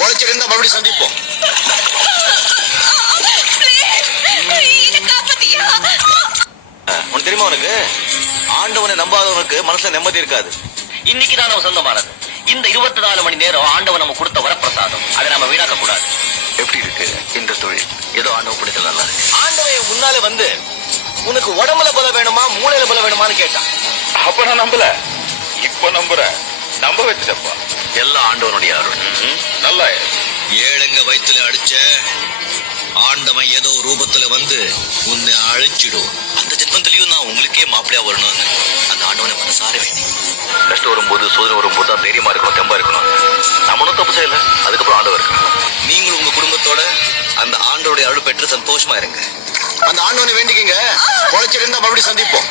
பொழைச்சிருந்தா மறுபடியும் சந்திப்போம். உனக்கு தெரியுமா, உனக்கு ஆண்டவனை நம்பாதவனுக்கு மனசுல நிம்மதி இருக்காது. இன்னைக்கு தான் நம்ம சொந்தமானது. இந்த 24 மணி நேரம் ஆண்டவன் நம்ம கொடுத்த வரப்பிரசாதம். அதை நம்ம வீணாக்க கூடாது. எப்படி இருக்கு இந்த தொழில்? ஏதோ ஆண்டவன் பிடிச்சது நல்லா இருக்கு. ஆண்டவன் முன்னாலே வந்து உனக்கு உடம்புல பலம் வேணுமா மூளையில பலம் வேணுமான்னு கேட்டான். அப்ப நான் நம்பல, இப்ப நம்புறேன். நம்ப வச்சுட்டப்பா. எல்லாம் ஆண்டவனுடைய அருள். நல்லா ஏழுங்க வயிற்றுல அடிச்ச ஆண்டவன் ஏதோ ரூபத்துல வந்து உன்னை அழிச்சிடும். அந்த ஜென்மத்திலையும் நான் உங்களுக்கே மாப்பிளையா வரணும்னு அந்த ஆண்டவனை மனசார வேண்டி. கஷ்டம் வரும்போது சோதனை வரும்போது தான் தைரியமா இருக்கணும், தெம்பா இருக்கணும். நம்மளும் தப்பு செய்யல, அதுக்கப்புறம் ஆண்டவர் இருக்கணும். நீங்களும் உங்க குடும்பத்தோட அந்த ஆண்டவருடைய அருள் பெற்று சந்தோஷமா இருங்க. அந்த ஆண்டவனை வேண்டிக்கிங்க, பொழைச்சிருந்தா மறுபடியும் சந்திப்போம்.